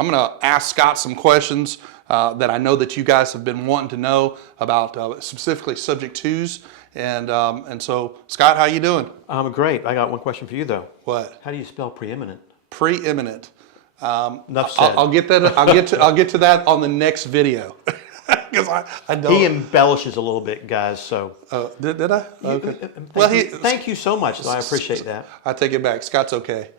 I'm going to ask Scott some questions that I know that you guys have been wanting to know about, specifically subject twos. And so, Scott, how you doing? I'm great. I got one question for you though. What? How do you spell preeminent? Preeminent. Enough said. I'll get that. I'll get to that on the next video. Because I don't. He embellishes a little bit, guys. So did I? Okay. Thank you so much. I appreciate that. I take it back. Scott's okay.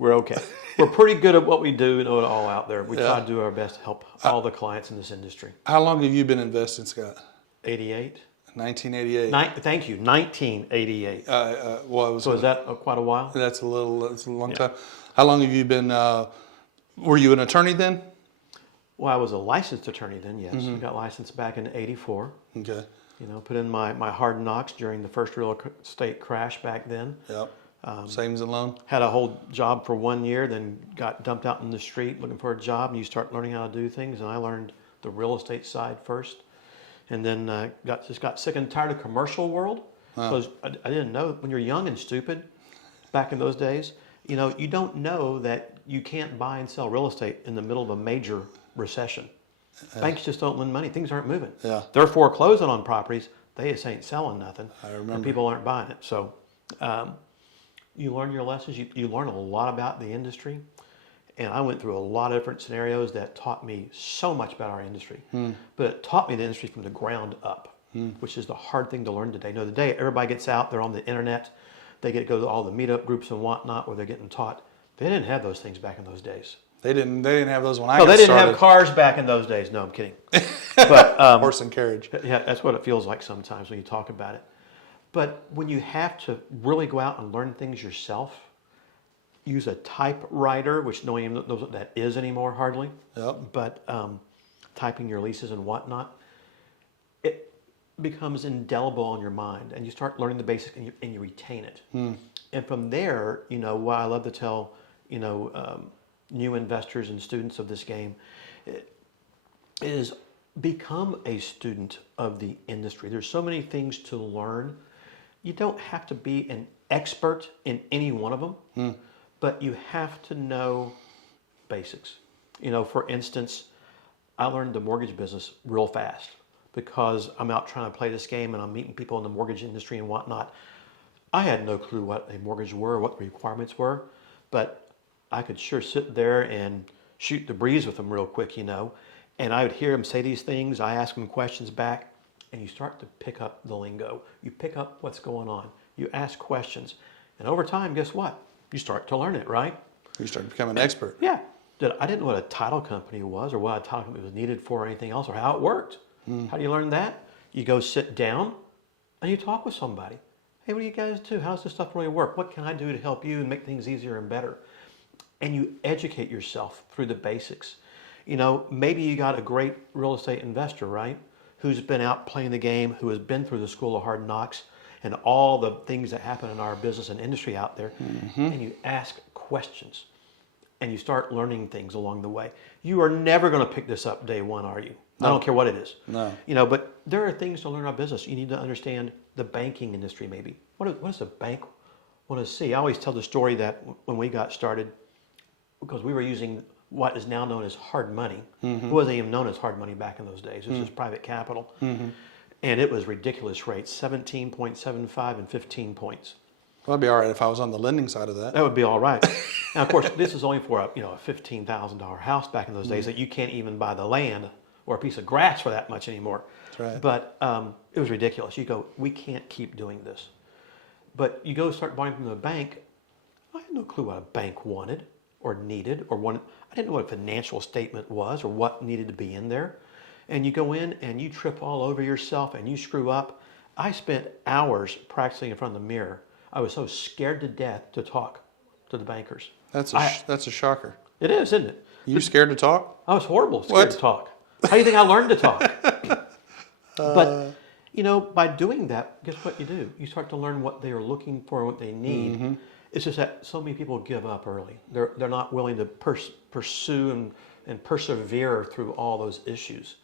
We're okay. We're pretty good at what we do. Know it all out there. We try to do our best to help all the clients in this industry. How long have you been investing, Scott? 88. 1988. Thank you. 1988. So is that quite a while? That's a long time. How long have you been? Were you an attorney then? Well, I was a licensed attorney then, yes. I got licensed back in '84. Okay. You know, put in my hard knocks during the first real estate crash back then. Yep. Savings and loan. Had a whole job for 1 year, then got dumped out in the street looking for a job, and you start learning how to do things. And I learned the real estate side first, and then just got sick and tired of commercial world. Because I didn't know, when you're young and stupid, back in those days, you know, you don't know that you can't buy and sell real estate in the middle of a major recession. Banks just don't lend money. Things aren't moving. Yeah. They're foreclosing on properties. They just ain't selling nothing. I remember. And people aren't buying it. So you learn your lessons. You learn a lot about the industry. And I went through a lot of different scenarios that taught me so much about our industry. But it taught me the industry from the ground up, which is the hard thing to learn today. No, today everybody gets out. They're on the internet. They get to go to all the meetup groups and whatnot where they're getting taught. They didn't have those things back in those days. They didn't have those when I got started. No, they didn't started. have cars back in those days. No, I'm kidding. But horse and carriage. Yeah, that's what it feels like sometimes when you talk about it. But when you have to really go out and learn things yourself, use a typewriter, which no one even knows what that is anymore hardly. Yep. But typing your leases and whatnot, it becomes indelible on your mind, and you start learning the basics, and you retain it. And from there, you know, what I love to tell, you know, new investors and students of this game is become a student of the industry. There's so many things to learn. You don't have to be an expert in any one of them, but you have to know basics. You know, for instance, I learned the mortgage business real fast because I'm out trying to play this game and I'm meeting people in the mortgage industry and whatnot. I had no clue what a mortgage were, what the requirements were, but I could sure sit there and shoot the breeze with them real quick, you know. And I would hear them say these things. I ask them questions back, and you start to pick up the lingo. You pick up what's going on. You ask questions. And over time, guess what? You start to learn it, right? You start to become an expert. Yeah. I didn't know what a title company was or what a title company was needed for or anything else or how it worked. How do you learn that? You go sit down and you talk with somebody. Hey, what do you guys do? How does this stuff really work? What can I do to help you and make things easier and better? And you educate yourself through the basics. You know, maybe you got a great real estate investor, right? Who's been out playing the game, who has been through the school of hard knocks and all the things that happen in our business and industry out there. And you ask questions and you start learning things along the way. You are never going to pick this up day one, are you? No. I don't care what it is. No. You know, but there are things to learn about business. You need to understand the banking industry maybe. What does a bank want to see? I always tell the story that when we got started, because we were using what is now known as hard money. It wasn't even known as hard money back in those days. It was just private capital. And it was ridiculous rates, 17.75 and 15 points. Well, that'd be all right if I was on the lending side of that. That would be all right. Now, of course, this is only for a $15,000 house back in those days that you can't even buy the land or a piece of grass for that much anymore. That's right. But it was ridiculous. You go, we can't keep doing this. But you go start buying from the bank. I had no clue what a bank wanted or needed or wanted. I didn't know what a financial statement was or what needed to be in there. And you go in and you trip all over yourself and you screw up. I spent hours practicing in front of the mirror. I was so scared to death to talk to the bankers. That's a shocker. It is, isn't it? You scared to talk? I was horrible scared to talk. How do you think I learned to talk? But, you know, by doing that, guess what you do? You start to learn what they are looking for, what they need. It's just that so many people give up early. They're not willing to pursue and persevere through all those issues.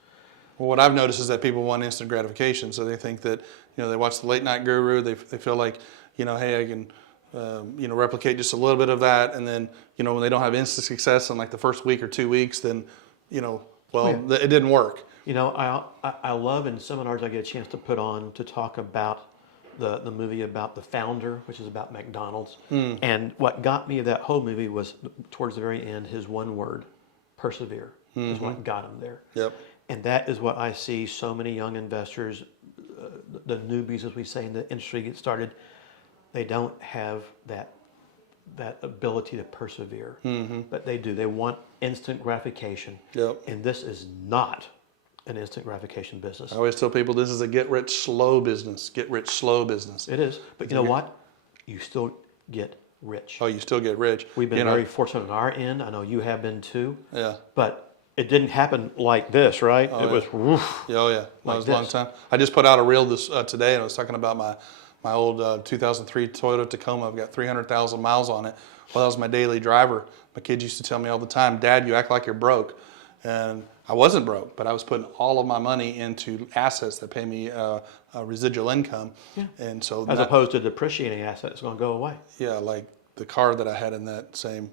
Well, what I've noticed is that people want instant gratification, so they think that, they watch the late night guru, they feel like, hey, I can replicate just a little bit of that, and then when they don't have instant success in like the first week or 2 weeks, then it didn't work. I love in seminars I get a chance to put on to talk about the movie about the founder, which is about McDonald's. And what got me that whole movie was towards the very end, his one word, persevere, is what got him there. Yep. And that is what I see so many young investors, the newbies, as we say in the industry, get started. They don't have that ability to persevere, but they do. They want instant gratification. Yep. And this is not an instant gratification business. I always tell people this is a get rich slow business. Get rich slow business. It is. But you know what? You still get rich. Oh, you still get rich. We've been very fortunate on our end. I know you have been too. Yeah. But it didn't happen like this, right? Oh, it was woof. Oh yeah. Like That was a long time. I just put out a reel today, and I was talking about my old 2003 Toyota Tacoma. I've got 300,000 miles on it. Well, that was my daily driver. My kids used to tell me all the time, "Dad, you act like you're broke." And I wasn't broke, but I was putting all of my money into assets that pay me residual income. Yeah. And so As opposed to depreciating asset that's going to go away. Yeah, like the car that I had in that same.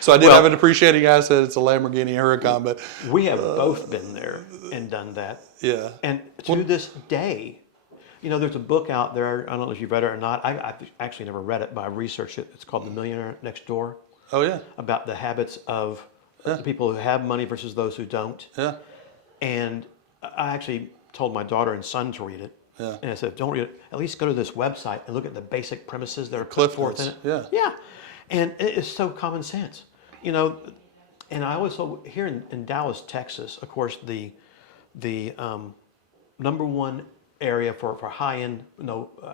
So I did have a depreciating asset. It's a Lamborghini Huracan, but we have both been there and done that. Yeah. And to this day, there's a book out there. I don't know if you've read it or not. I've actually never read it, but I researched it. It's called The Millionaire Next Door. Oh yeah. About the habits of the people who have money versus those who don't. Yeah. And I actually told my daughter and son to read it. Yeah. And I said, don't read it. At least go to this website and look at the basic premises that are Cliff put forth in notes. it. Yeah. Yeah. And it is so common sense. And I always thought here in Dallas, Texas, of course, the number one area for high-end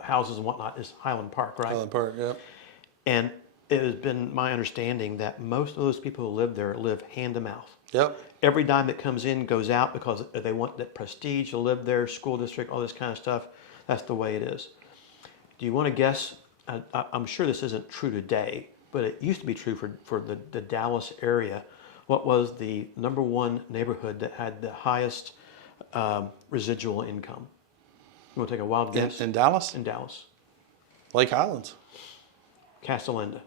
houses and whatnot is Highland Park, right? Highland Park, yeah. And it has been my understanding that most of those people who live there live hand to mouth. Yep. Every dime that comes in goes out because they want that prestige to live there, school district, all this kind of stuff. That's the way it is. Do you want to guess? I'm sure this isn't true today, but it used to be true for the Dallas area. What was the number one neighborhood that had the highest residual income? You want to take a wild guess? In Dallas? In Dallas. Lake Highlands. Castellinda.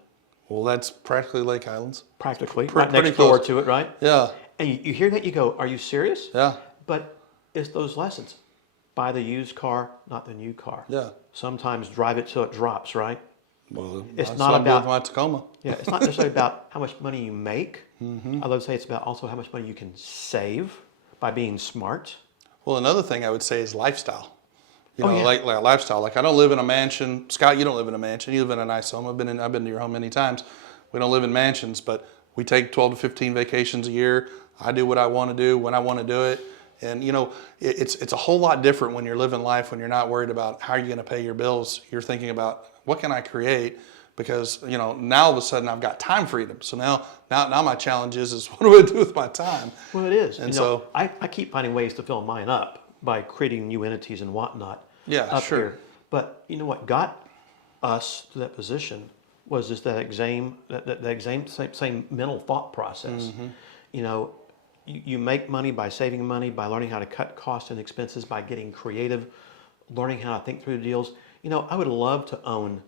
Well, that's practically Lake Highlands. Practically. Pretty Right next door close to it, right? Yeah. And you hear that, you go, are you serious? Yeah. But it's those lessons. Buy the used car, not the new car. Yeah. Sometimes drive it till it drops, right? Well, It's not about my Tacoma. Yeah, it's not necessarily about how much money you make. I love to say it's about also how much money you can save by being smart. Well, another thing I would say is lifestyle. Yeah. Like lifestyle. Like I don't live in a mansion. Scott, you don't live in a mansion. You live in a nice home. I've been to your home many times. We don't live in mansions, but we take 12 to 15 vacations a year. I do what I want to do when I want to do it. And it's a whole lot different when you're living life, when you're not worried about how you're going to pay your bills. You're thinking about what can I create? Because now all of a sudden I've got time freedom. So now my challenge is what do I do with my time? Well, it is. And so I keep finding ways to fill mine up by creating new entities and whatnot. Yeah, up sure. Here. But you know what got us to that position was just that same mental thought process. You make money by saving money, by learning how to cut costs and expenses, by getting creative, learning how to think through deals. I would love to own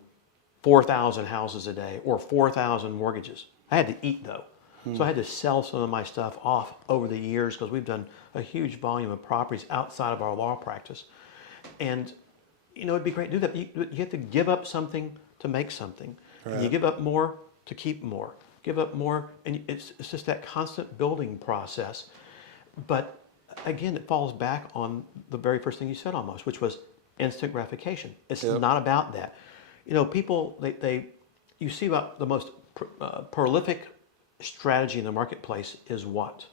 4,000 houses a day or 4,000 mortgages. I had to eat though. So I had to sell some of my stuff off over the years because we've done a huge volume of properties outside of our law practice. And, it'd be great to do that. You have to give up something to make something. Right. And you give up more to keep more. Give up more, and it's just that constant building process. But again, it falls back on the very first thing you said almost, which was instant gratification. It's not about that. People, you see about the most prolific strategy in the marketplace is what?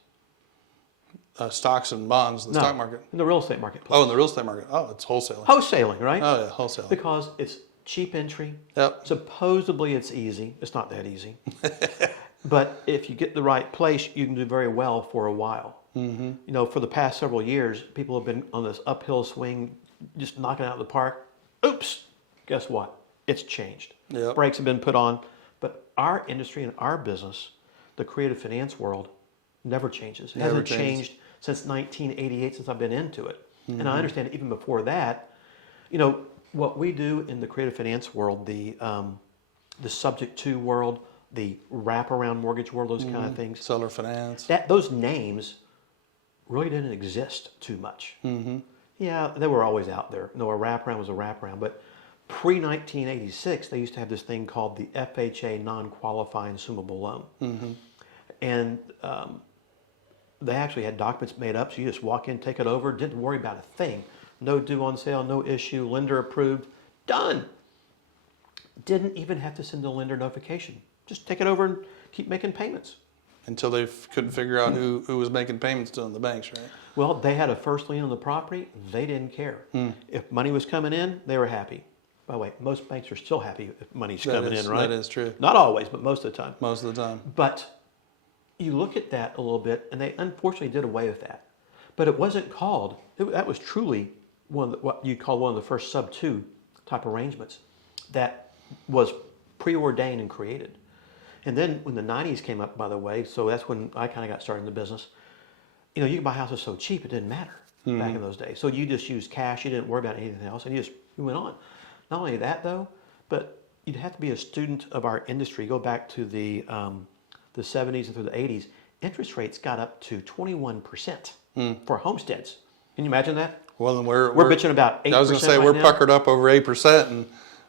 Stocks and bonds in the stock market. In the real estate marketplace. Oh, in the real estate market. Oh, it's wholesaling. Wholesaling, right? Oh, yeah, wholesaling. Because it's cheap entry. Yep. Supposedly it's easy. It's not that easy. But if you get the right place, you can do very well for a while. For the past several years, people have been on this uphill swing, just knocking it out of the park. Oops, guess what? It's changed. Yep. Brakes have been put on. But our industry and our business, the creative finance world, never changes. It hasn't changed since 1988, since I've been into it. And I understand even before that, What we do in the creative finance world, the subject to world, the wraparound mortgage world, those kind of things. Seller finance. Those names really didn't exist too much. Yeah, they were always out there. No, a wraparound was a wraparound. But pre-1986, they used to have this thing called the FHA non-qualifying assumable loan. And they actually had documents made up, so you just walk in, take it over, didn't worry about a thing. No due on sale, no issue, lender approved, done. Didn't even have to send a lender notification. Just take it over and keep making payments. Until they couldn't figure out who was making payments to the banks, right? Well, they had a first lien on the property. They didn't care. If money was coming in, they were happy. By the way, most banks are still happy if money's coming in, right? That is true. Not always, but most of the time. Most of the time. But you look at that a little bit, and they unfortunately did away with that. But it wasn't called, that was truly what you call one of the first sub-2 type arrangements that was preordained and created. And then when the 90s came up, by the way, so that's when I kind of got started in the business, you know, you could buy houses so cheap it didn't matter back in those days. So you just used cash, you didn't worry about anything else, and you went on. Not only that though, but you'd have to be a student of our industry. Go back to the 70s and through the 80s, interest rates got up to 21% for homesteads. Can you imagine that? Well, then we're bitching about 8%. I was going to say, we're puckered up over 8%, and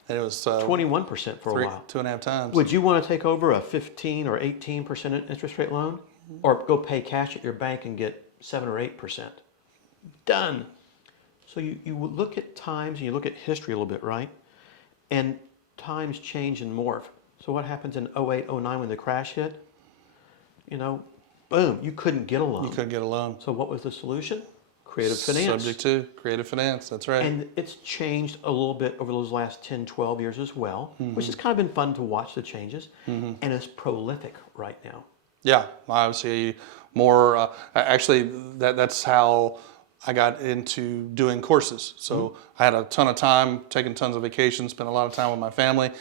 it was 21% for a while. 2.5 times. Would you want to take over a 15 or 18% interest rate loan, or go pay cash at your bank and get 7 or 8%? Done. So you look at times and you look at history a little bit, right? And times change and morph. So what happens in 08, 09 when the crash hit? You know, boom, you couldn't get a loan. You couldn't get a loan. So what was the solution? Creative finance. Subject to creative finance, that's right. And it's changed a little bit over those last 10, 12 years as well, which has kind of been fun to watch the changes. And it's prolific right now. Yeah, obviously more, actually that's how I got into doing courses. So I had a ton of time, taking tons of vacations, spent a lot of time with my family,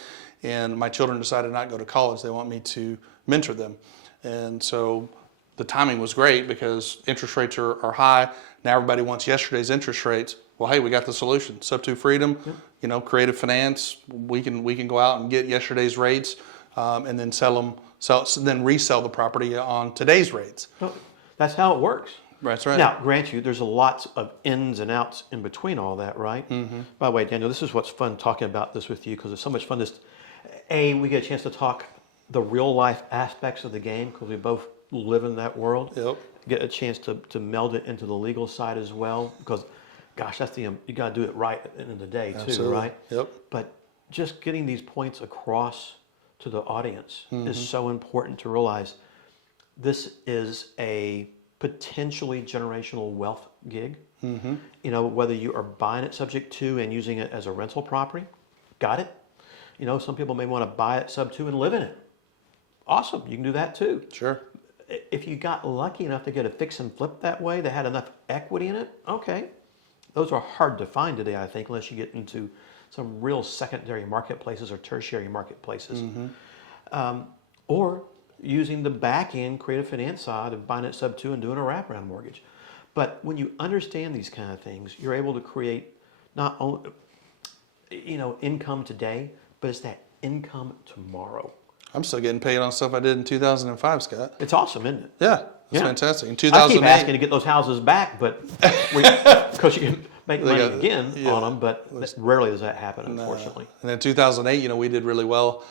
and my children decided not to go to college. They want me to mentor them. And so the timing was great because interest rates are high. Now everybody wants yesterday's interest rates. Well, hey, we got the solution. Sub-2 freedom, you know, creative finance. We can go out and get yesterday's rates and then then resell the property on today's rates. Well, that's how it works. That's right. Now, grant you, there's a lots of ins and outs in between all that, right? By the way, Daniel, this is what's fun talking about this with you because it's so much fun. We get a chance to talk the real life aspects of the game because we both live in that world. Yep. Get a chance to meld it into the legal side as well because, gosh, you got to do it right at the end of the day too, Absolutely. right? Yep. But just getting these points across to the audience is so important to realize this is a potentially generational wealth gig. You know, whether you are buying it subject to and using it as a rental property, got it. You know, some people may want to buy it sub-2 and live in it. Awesome, you can do that too. Sure. If you got lucky enough to get a fix and flip that way, that had enough equity in it, okay. Those are hard to find today, I think, unless you get into some real secondary marketplaces or tertiary marketplaces. Or using the back end creative finance side of buying it sub-2 and doing a wraparound mortgage. But when you understand these kind of things, you're able to create not only, you know, income today, but it's that income tomorrow. I'm still getting paid on stuff I did in 2005, Scott. It's awesome, isn't it? Yeah, it's fantastic. In I 2008, keep asking to get those houses back, but because you can make money again on them, but rarely does that happen, unfortunately. And in 2008, you know, we did really well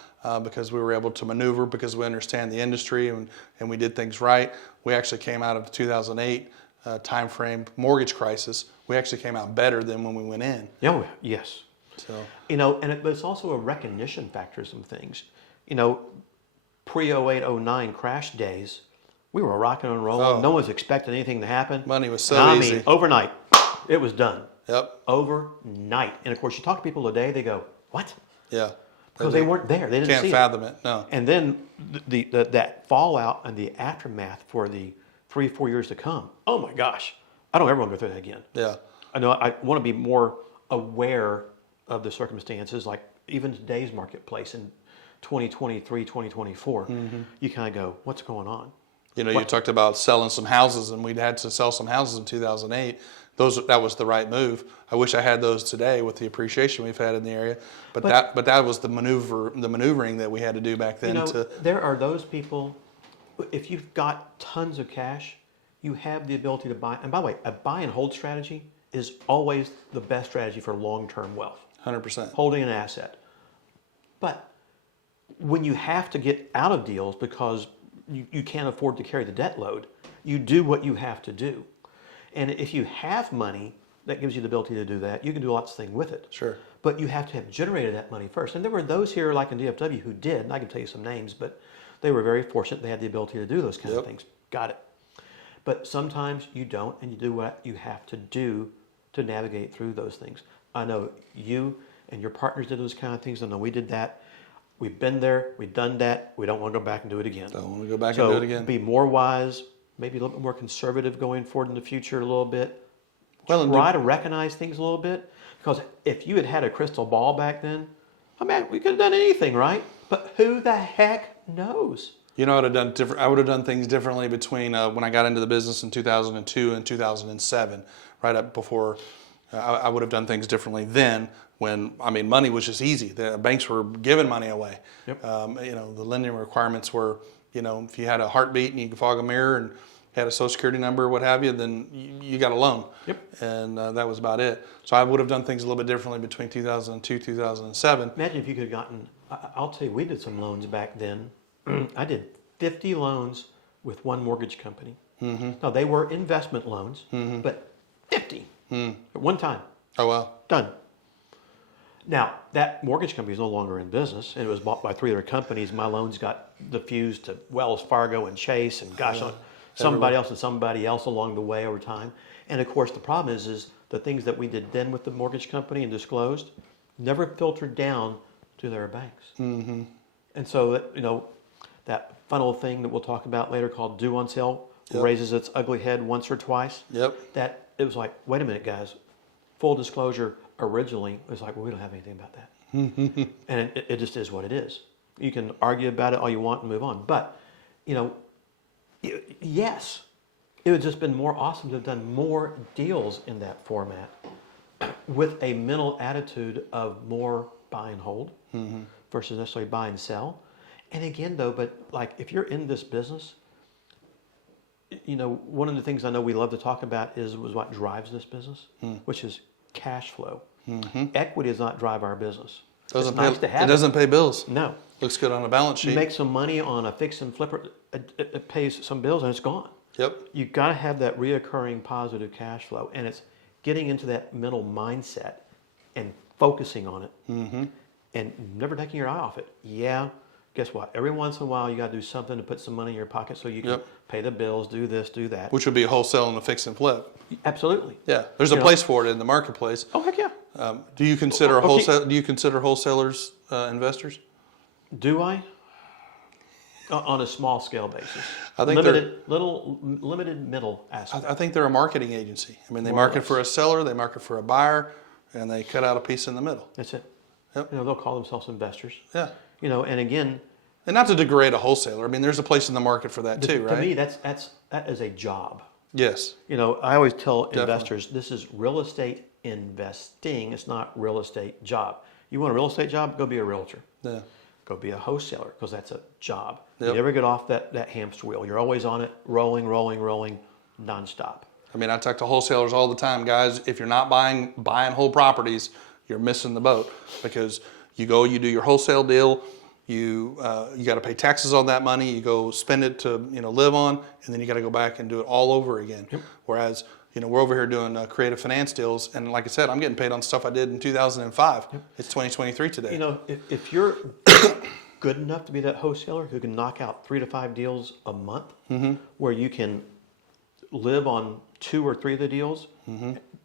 because we were able to maneuver because we understand the industry and we did things right. We actually came out of the 2008 timeframe mortgage crisis. We actually came out better than when we went in. Oh, yes. So, you know, but it's also a recognition factor of some things. You know, pre-08, 09 crash days, we were rocking and rolling. Oh. No one was expecting anything to happen. Money was so easy. I mean, overnight, it was done. Yep. Overnight. And of course, you talk to people today, they go, what? Yeah. Because they weren't there. They didn't see it. Can't fathom it, no. And then that fallout and the aftermath for the 3 or 4 years to come, oh my gosh, I don't ever want to go through that again. Yeah. I know I want to be more aware of the circumstances, like even today's marketplace in 2023, 2024, you kind of go, what's going on? You know, you talked about selling some houses, and we'd had to sell some houses in 2008 that was the right move. I wish I had those today with the appreciation we've had in the area, but that was the maneuvering that we had to do back then. There are those people. If you've got tons of cash, you have the ability to buy. And by the way, a buy and hold strategy is always the best strategy for long-term wealth. 100%. Holding an asset. But when you have to get out of deals because you can't afford to carry the debt load, you do what you have to do. And if you have money that gives you the ability to do that, you can do lots of things with it. Sure. But you have to have generated that money first. And there were those here, like in DFW, who did, and I can tell you some names, but they were very fortunate they had the ability to do those kind of things. Got it. But sometimes you don't, and you do what you have to do to navigate through those things. I know you and your partners did those kind of things. I know we did that. We've been there. We've done that. We don't want to go back and do it again. Don't want to go back and do it again. Be more wise, maybe a little bit more conservative going forward in the future a little bit. Well, try to recognize things a little bit. Because if you had a crystal ball back then, I mean, we could have done anything, right? But who the heck knows? You know, I would have done things differently between when I got into the business in 2002 and 2007, right up before. I would have done things differently then when, I mean, money was just easy. The banks were giving money away. Yep. The lending requirements were, if you had a heartbeat and you could fog a mirror and had a social security number or what have you, then you got a loan. Yep. And that was about it. So I would have done things a little bit differently between 2002, 2007. Imagine if you could have gotten, I'll tell you, we did some loans back then. I did 50 loans with one mortgage company. Mm-hmm. Now, they were investment loans, but 50 at one time. Oh, wow. Done. Now, that mortgage company is no longer in business, and it was bought by 3 other companies. My loans got diffused to Wells Fargo and Chase and somebody else and somebody else along the way over time. And of course, the problem is the things that we did then with the mortgage company and disclosed never filtered down to their banks. Mm-hmm. And so that funnel thing that we'll talk about later called due on sale raises its ugly head once or twice. Yep. That it was like, wait a minute, guys. Full disclosure, originally it was like, well, we don't have anything about that. And it just is what it is. You can argue about it all you want and move on. But, yes, it would just been more awesome to have done more deals in that format with a mental attitude of more buy and hold versus necessarily buy and sell. And again, though, but like if you're in this business, one of the things I know we love to talk about was what drives this business, which is cash flow. Mm-hmm. Equity does not drive our business. It doesn't pay bills. No. Looks good on a balance sheet. You make some money on a fix and flipper, it pays some bills and it's gone. Yep. You've got to have that reoccurring positive cash flow, and it's getting into that mental mindset and focusing on it and never taking your eye off it. Yeah. Guess what? Every once in a while, you got to do something to put some money in your pocket so you can pay the bills, do this, do that. Which would be a wholesale and a fix and flip. Absolutely. Yeah, there's a place for it in the marketplace. Oh heck yeah. Do you consider Do you consider wholesalers investors? Do I? On a small scale basis. I think limited middle aspect. I think they're a marketing agency. I mean, they market for a seller, they market for a buyer, and they cut out a piece in the middle. That's it. Yep. They'll call themselves investors. Yeah. And again, and not to degrade a wholesaler. I mean, there's a place in the market for that too, right? To me, that is a job. Yes. I always tell investors, this is real estate investing. It's not real estate job. You want a real estate job? Go be a realtor. Yeah. Go be a wholesaler because that's a job. Yep. You never get off that hamster wheel. You're always on it, rolling, nonstop. I mean, I talk to wholesalers all the time, guys. If you're not buying whole properties, you're missing the boat because you do your wholesale deal. You got to pay taxes on that money. You go spend it to live on, and then you got to go back and do it all over again. Yep. Whereas we're over here doing creative finance deals, and like I said, I'm getting paid on stuff I did in 2005. Yep. It's 2023 today. If you're good enough to be that wholesaler who can knock out 3 to 5 deals a month, where you can live on 2 or 3 of the deals,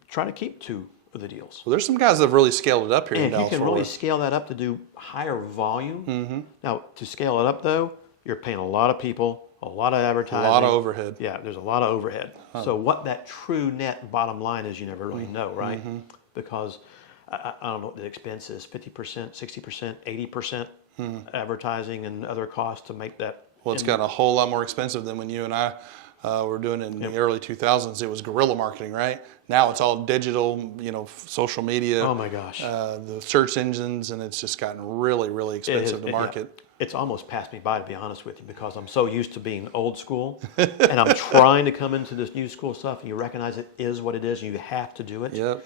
try to keep 2 of the deals. Well, there's some guys that have really scaled it up here in Dallas. And if you can really scale that up to do higher volume. Now, to scale it up, though, you're paying a lot of people, a lot of advertising. A lot of overhead. Yeah, there's a lot of overhead. So what that true net bottom line is, you never really know, right? Because I don't know what the expense is, 50%, 60%, 80% advertising and other costs to make that. Well, it's got a whole lot more expensive than when you and I We're doing it in the early 2000s. It was guerrilla marketing, right? Now it's all digital, social media. Oh my gosh. The search engines, and it's just gotten really, really expensive to market. It's almost passed me by, to be honest with you, because I'm so used to being old school, and I'm trying to come into this new school stuff, and you recognize it is what it is, and you have to do it. Yep.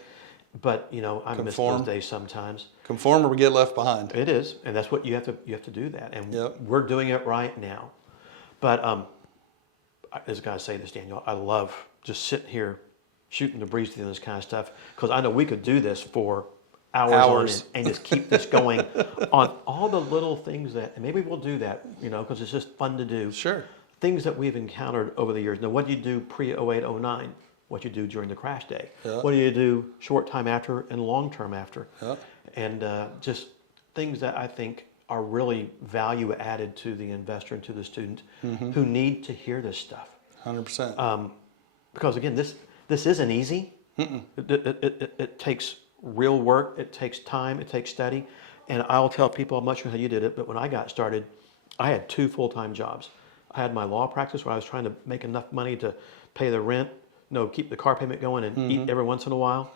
But I miss those days sometimes. Conform or we get left behind. It is, and that's what you have to do that, and we're doing it right now. But I just gotta say this, Daniel, I love just sitting here shooting the breeze through this kind of stuff, because I know we could do this for hours. And just keep this going on all the little things and maybe we'll do that, because it's just fun to do. Sure. Things that we've encountered over the years. Now, what do you do pre-08, 09? What you do during the crash day? Yeah. What do you do short time after and long term after? Yeah. And just things that I think are really value added to the investor and to the student who need to hear this stuff. 100%. Because again, this isn't easy. It takes real work, it takes time, it takes study. And I'll tell people, I'm not sure how you did it, but when I got started, I had 2 full-time jobs. I had my law practice where I was trying to make enough money to pay the rent, keep the car payment going and eat every once in a while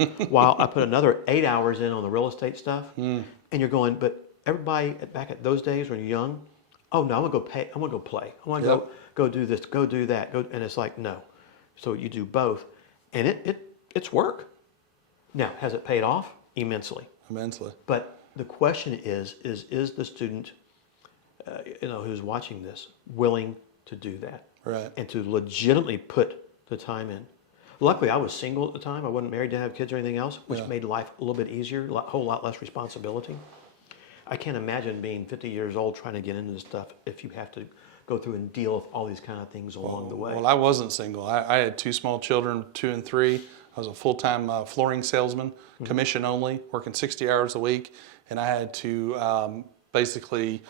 I put another 8 hours in on the real estate stuff. And you're going, but everybody back at those days when you're young, oh no, I'm gonna go pay, I'm gonna go play. I want to go do this, go do that, and it's like, no. So you do both, and it's work. Now, has it paid off? Immensely. Immensely. But the question is the student, who's watching this, willing to do that? Right. And to legitimately put the time in. Luckily, I was single at the time. I wasn't married, didn't have kids or anything else, which made life a little bit easier, a whole lot less responsibility. I can't imagine being 50 years old trying to get into this stuff if you have to go through and deal with all these kind of things along the way. Well, I wasn't single. I had 2 small children, 2 and 3. I was a full-time flooring salesman, commission only, working 60 hours a week. And I had to basically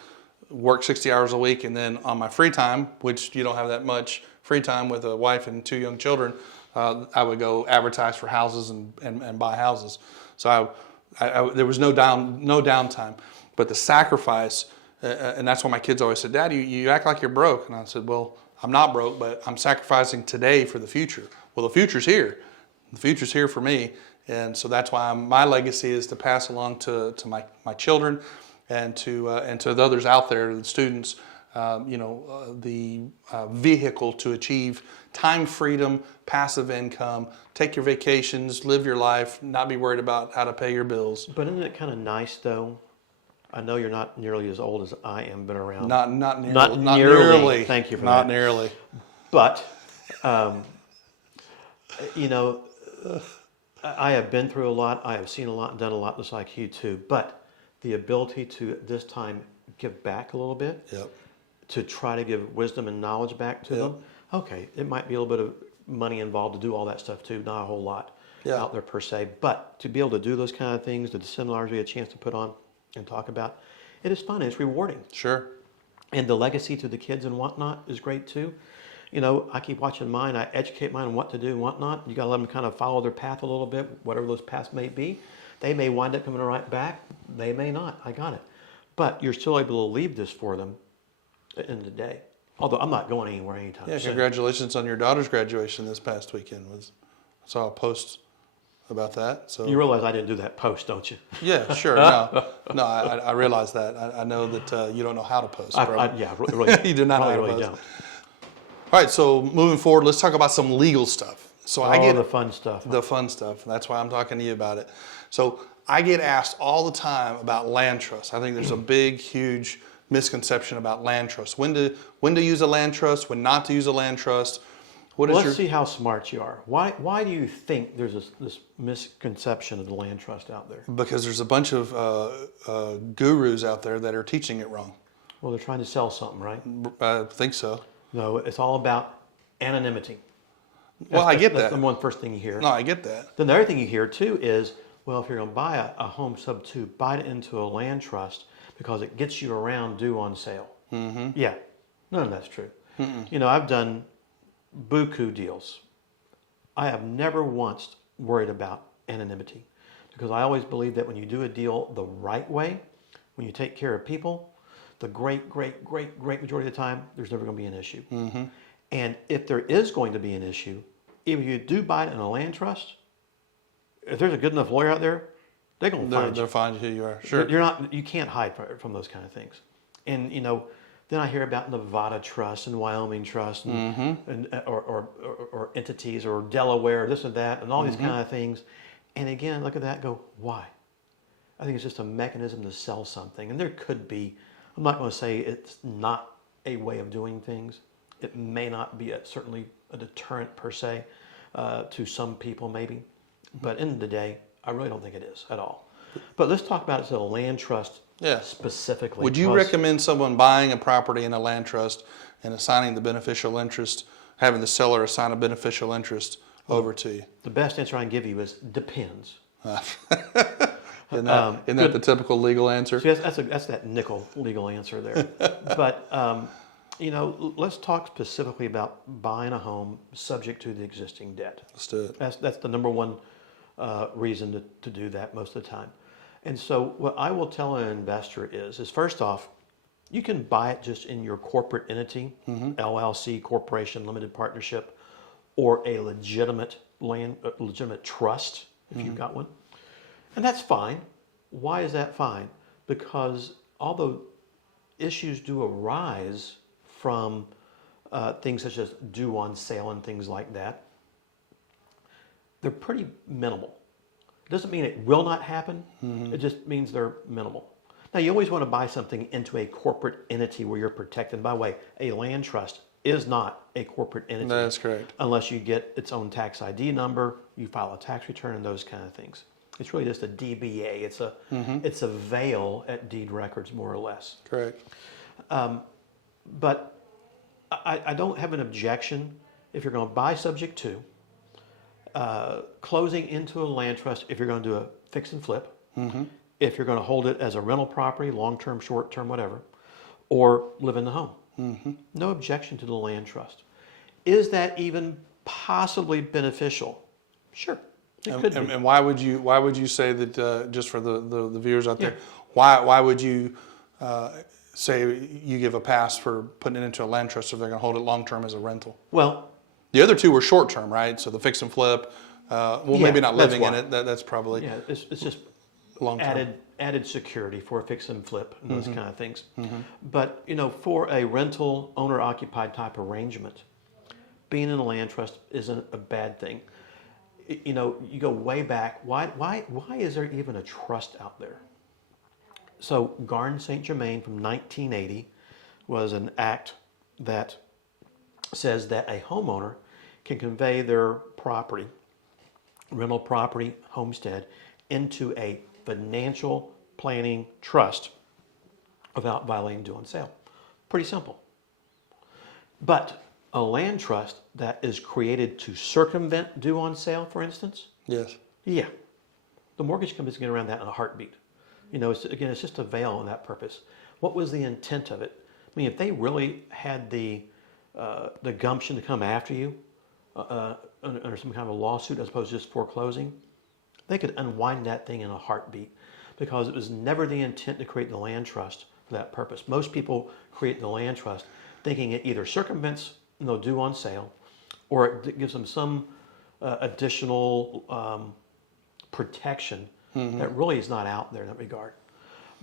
work 60 hours a week. And then on my free time, which you don't have that much free time with a wife and 2 young children, I would go advertise for houses and buy houses. So there was no downtime. But the sacrifice, and that's why my kids always said, Dad, you act like you're broke. And I said, well, I'm not broke, but I'm sacrificing today for the future. Well, the future's here. The future's here for me. And so that's why my legacy is to pass along to my children and to the others out there, the students, the vehicle to achieve time freedom, passive income, take your vacations, live your life, not be worried about how to pay your bills. But isn't it kind of nice, though? I know you're not nearly as old as I am, been around. Not nearly. Thank you for that. Not nearly. But, I have been through a lot. I have seen a lot and done a lot, just like you too. But the ability to, at this time, give back a little bit, to try to give wisdom and knowledge back to them. Okay, it might be a little bit of money involved to do all that stuff too, not a whole lot out there per se. But to be able to do those kind of things, the seminars we had a chance to put on and talk about, it is fun, it's rewarding. Sure. And the legacy to the kids and whatnot is great too. I keep watching mine. I educate mine on what to do and whatnot. You got to let them kind of follow their path a little bit, whatever those paths may be. They may wind up coming right back. They may not. I got it. But you're still able to leave this for them at the end of the day. Although I'm not going anywhere anytime soon. Congratulations on your daughter's graduation this past weekend. I saw a post about that. So you realize I didn't do that post, don't you? Yeah, sure. No, I realize that. I know that you don't know how to post. Really. You do not know how to really post. Don't. All right, so moving forward, let's talk about some legal stuff. So I get the fun stuff. The fun stuff. That's why I'm talking to you about it. So I get asked all the time about land trust. I think there's a big, huge misconception about land trust. When to use a land trust, when not to use a land trust. Let's see how smart you are. Why do you think there's this misconception of the land trust out there? Because there's a bunch of gurus out there that are teaching it wrong. Well, they're trying to sell something, right? I think so. No, it's all about anonymity. I get that. That's the first thing you hear. No, I get that. Then the other thing you hear too is, well, if you're going to buy a home sub-2, buy it into a land trust because it gets you around due on sale. Mm-hmm. Yeah, none of that's true. Mm-mm. I've done buku deals. I have never once worried about anonymity because I always believe that when you do a deal the right way, when you take care of people, the great majority of the time, there's never going to be an issue. Mm-hmm. And if there is going to be an issue, if you do buy it in a land trust, if there's a good enough lawyer out there, they're going to find you. They'll find who you are. Sure. You can't hide from those kind of things. And then I hear about Nevada Trust and Wyoming Trust and or entities or Delaware, this and that, and all these kind of things. And again, look at that and go, why? I think it's just a mechanism to sell something. And there could be, I'm not going to say it's not a way of doing things. It may not be certainly a deterrent per se to some people maybe. But at the end of the day, I really don't think it is at all. But let's talk about it as a land trust specifically. Would you recommend someone buying a property in a land trust and assigning the beneficial interest, having the seller assign a beneficial interest over to you? The best answer I can give you is depends. Isn't that the typical legal answer? See, that's that nickel legal answer there. But let's talk specifically about buying a home subject to the existing debt. Let's do it. That's the number one reason to do that most of the time. And so what I will tell an investor is first off, you can buy it just in your corporate entity, LLC, corporation, limited partnership, or a legitimate trust if you've got one. And that's fine. Why is that fine? Because although issues do arise from things such as due on sale and things like that, they're pretty minimal. It doesn't mean it will not happen. It just means they're minimal. Now, you always want to buy something into a corporate entity where you're protected. By the way, a land trust is not a corporate entity. That's correct. Unless you get its own tax ID number, you file a tax return, and those kind of things. It's really just a DBA. It's a veil at deed records, more or less. Correct. But I don't have an objection if you're going to buy subject to closing into a land trust if you're going to do a fix and flip, if you're going to hold it as a rental property, long-term, short-term, whatever, or live in the home. No objection to the land trust. Is that even possibly beneficial? Sure, it could be. And why would you say that, just for the viewers out there, why would you say you give a pass for putting it into a land trust if they're going to hold it long-term as a rental? Well, the other two were short-term, right? So the fix and flip, maybe not living in it. That's probably it's just long-term. Added security for a fix and flip and those kind of things. But for a rental owner-occupied type arrangement, being in a land trust isn't a bad thing. You go way back. Why is there even a trust out there? So 𝐸-Saint-Germain from 1980 was an act that says that a homeowner can convey their property, rental property, homestead, into a financial planning trust without violating due on sale. Pretty simple. But a land trust that is created to circumvent due on sale, for instance, Yes. yeah, the mortgage company's going to get around that in a heartbeat. It's just a veil on that purpose. What was the intent of it? I mean, if they really had the gumption to come after you under some kind of a lawsuit as opposed to just foreclosing, they could unwind that thing in a heartbeat because it was never the intent to create the land trust for that purpose. Most people create the land trust thinking it either circumvents due on sale or it gives them some additional protection that really is not out there in that regard.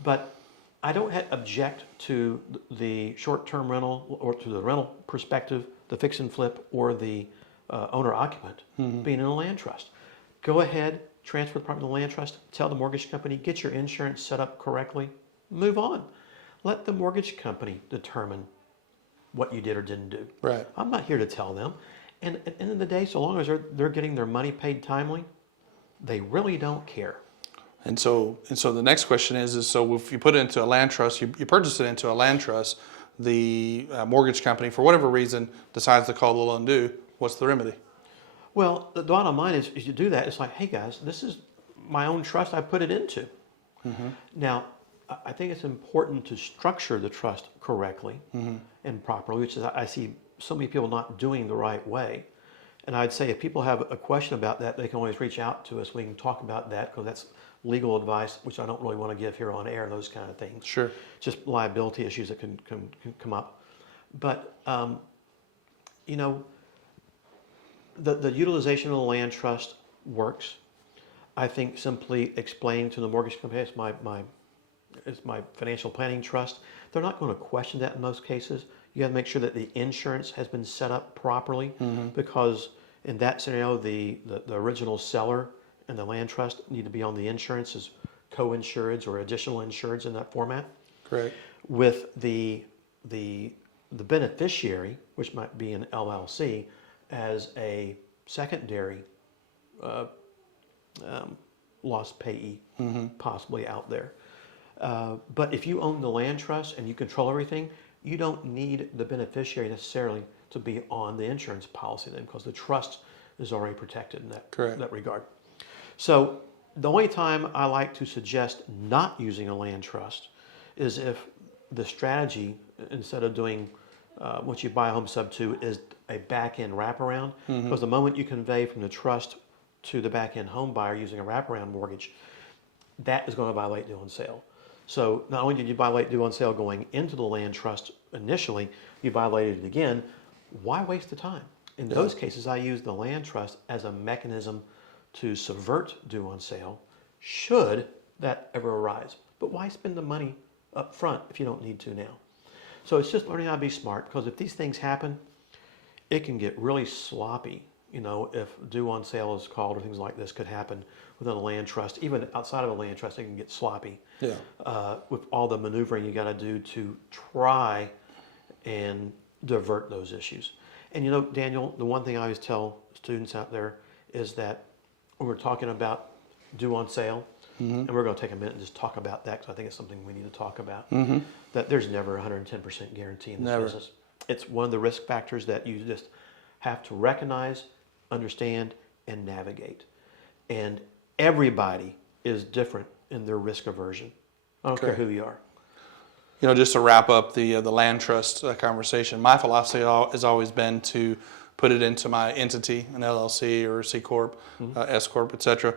But I don't object to the short-term rental or to the rental perspective, the fix and flip, or the owner-occupant being in a land trust. Go ahead, transfer the property to the land trust, tell the mortgage company, get your insurance set up correctly, move on. Let the mortgage company determine what you did or didn't do. Right. I'm not here to tell them. And at the end of the day, so long as they're getting their money paid timely, they really don't care. And so the next question is so if you put it into a land trust, you purchase it into a land trust, the mortgage company, for whatever reason, decides to call the loan due, what's the remedy? Well, the bottom line is you do that, it's like, hey guys, this is my own trust I put it into. Now, I think it's important to structure the trust correctly and properly, which is I see so many people not doing the right way. And I'd say if people have a question about that, they can always reach out to us. We can talk about that because that's legal advice, which I don't really want to give here on air, those kind of things. Sure. Just liability issues that can come up. But you know, the utilization of the land trust works. I think simply explaining to the mortgage company, it's my financial planning trust. They're not going to question that in most cases. You got to make sure that the insurance has been set up properly, because in that scenario, the original seller and the land trust need to be on the insurance as co-insureds or additional insureds in that format. Correct. With the beneficiary, which might be an LLC, as a secondary loss payee, possibly out there. But if you own the land trust and you control everything, you don't need the beneficiary necessarily to be on the insurance policy then, because the trust is already protected in that regard. So the only time I like to suggest not using a land trust is if the strategy, instead of doing what you buy a home sub to, is a back-end wraparound. Because the moment you convey from the trust to the back-end home buyer using a wraparound mortgage, that is going to violate due on sale. So not only did you violate due on sale going into the land trust initially, you violated it again. Why waste the time? In those cases, I use the land trust as a mechanism to subvert due on sale, should that ever arise. But why spend the money up front if you don't need to now? So it's just learning how to be smart, because if these things happen, it can get really sloppy. You know, if due on sale is called or things like this could happen within a land trust. Even outside of a land trust, it can get sloppy. With all the maneuvering you got to do to try and divert those issues. And you know, Daniel, the one thing I always tell students out there is that when we're talking about due on sale, and we're going to take a minute and just talk about that, because I think it's something we need to talk about, that there's never a 110% guarantee in this business. It's one of the risk factors that you just have to recognize, understand, and navigate. And everybody is different in their risk aversion. I don't care who you are. You know, just to wrap up the land trust conversation, my philosophy has always been to put it into my entity, an LLC or a C Corp, S Corp, etc.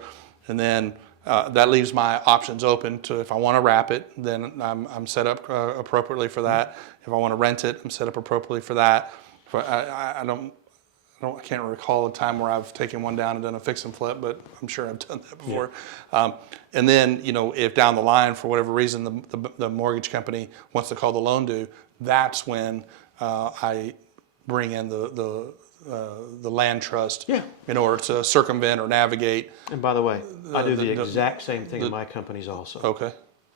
And then that leaves my options open to, if I want to wrap it, then I'm set up appropriately for that. If I want to rent it, I'm set up appropriately for that. I can't recall a time where I've taken one down and done a fix and flip, but I'm sure I've done that before. And then, you know, if down the line, for whatever reason, the mortgage company wants to call the loan due, that's when I bring in the land trust in order to circumvent or navigate. And by the way, I do the exact same thing in my companies also. Okay.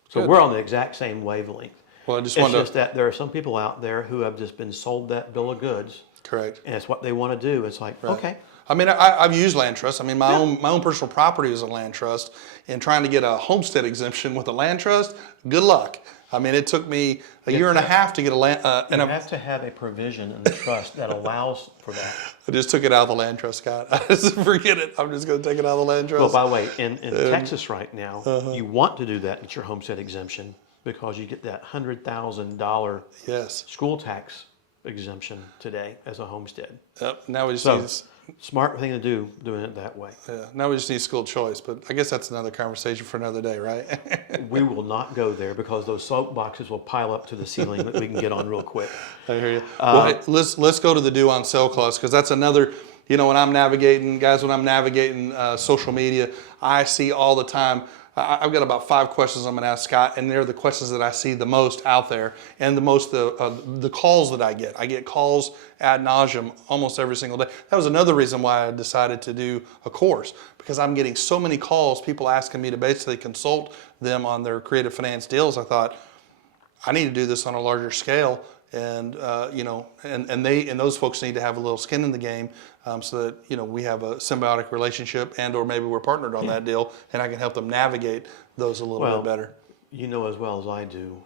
So we're on the exact same wavelength. Well, I just it's just that there are some people out there who have just been sold that bill of goods. Correct. And it's what they want to do. It's like, okay. I mean, I've used land trusts. I mean, my own personal property is a land trust, and trying to get a homestead exemption with a land trust, good luck. I mean, it took me a year and a half to get a land. You have to have a provision in the trust that allows for that. I just took it out of the land trust, Scott. I just forget it. I'm just going to take it out of the land trust. Well, by the way, in Texas right now, you want to do that at your homestead exemption, because you get that $100,000 school tax exemption today as a homestead. Yep. Now we just need smart thing to do, doing it that way. Yeah. Now we just need school choice, but I guess that's another conversation for another day, right? We will not go there, because those soapboxes will pile up to the ceiling that we can get on real quick. I hear you. Well, hey, let's go to the due on sale clause, because that's another. You know, when I'm navigating social media, I see all the time. I've got about 5 questions I'm going to ask Scott, and they're the questions that I see the most out there, and the calls that I get. I get calls ad nauseum almost every single day. That was another reason why I decided to do a course, because I'm getting so many calls, people asking me to basically consult them on their creative finance deals. I thought, I need to do this on a larger scale, and you know, and those folks need to have a little skin in the game, so that, you know, we have a symbiotic relationship, and or maybe we're partnered on that deal, and I can help them navigate those a little bit better. You know as well as I do,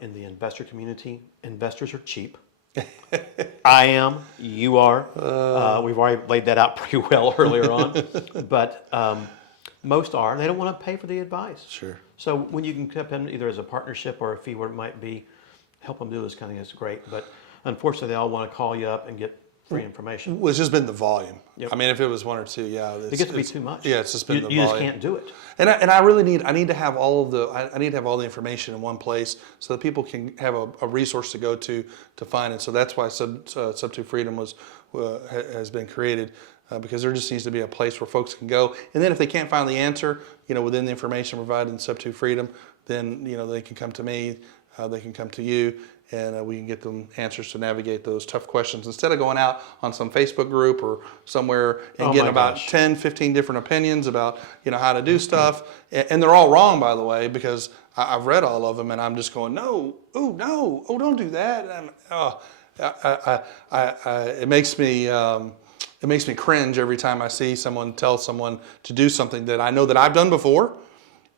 in the investor community, investors are cheap. I am, you are. We've already laid that out pretty well earlier on, but most are. They don't want to pay for the advice. Sure. So when you can step in either as a partnership or a fee, where it might be, help them do this kind of thing, is great. But unfortunately, they all want to call you up and get free information. Well, it's just been the volume. Yep. I mean, if it was one or two, yeah, It gets to be too much. Yeah, it's just been the You volume. just can't do it. And I really need to have all of the I need to have all the information in one place so that people can have a resource to go to find it. So that's why Sub 2 Freedom has been created, because there just needs to be a place where folks can go. And then if they can't find the answer, within the information provided in Sub 2 Freedom, then they can come to me, they can come to you, and we can get them answers to navigate those tough questions instead of going out on some Facebook group or somewhere and getting about 10, 15 different opinions about how to do stuff. And they're all wrong, by the way, because I've read all of them and I'm just going, no, don't do that. And it makes me cringe every time I see someone tell someone to do something that I know that I've done before,